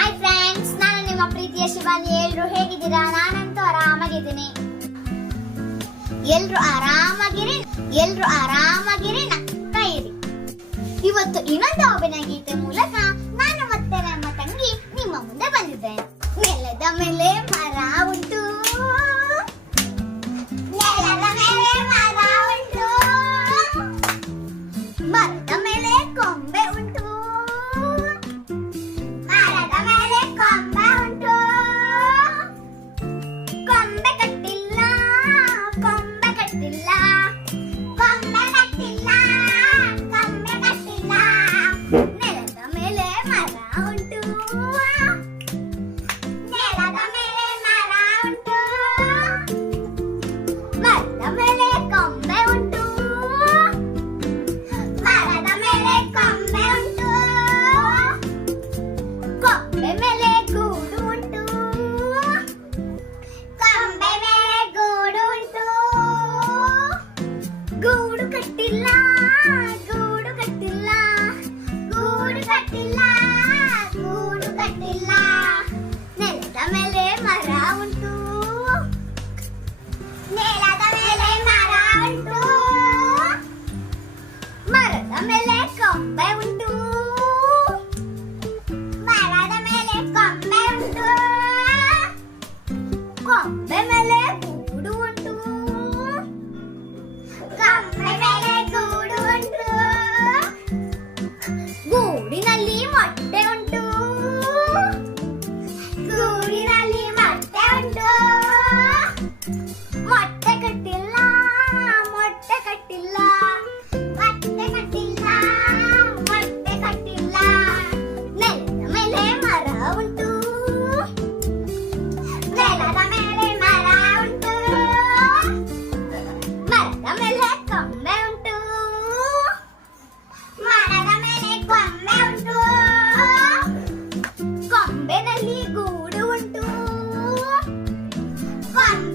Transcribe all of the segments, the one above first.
ನಾನು ನಿಮ್ಮ ಪ್ರೀತಿಯ ಶಿವಾನಿ ಎಲ್ರು ಹೇಗಿದ್ದೀರಾ ನಾನಂತೂ ಆರಾಮಾಗಿದ್ದೀನಿ ಎಲ್ರು ಆರಾಮಾಗಿರಿ ಎಲ್ರು ಆರಾಮಾಗಿರಿ ಇರಿ ಇವತ್ತು ಇನ್ನೊಂದು ಹಬ್ಬಿನ ಗೀತೆ ಮೂಲಕ Bye.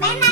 Bye, -bye.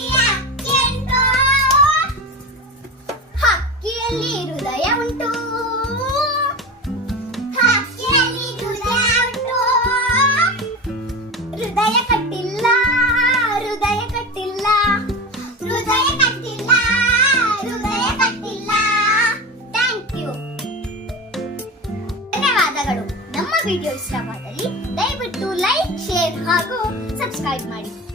ವಿಡಿಯೋ ಇಷ್ಟವಾದಲ್ಲಿ ದಯವಿಟ್ಟು ಲೈಕ್ ಶೇರ್ ಹಾಗೂ ಸಬ್ಸ್ಕ್ರೈಬ್ ಮಾಡಿ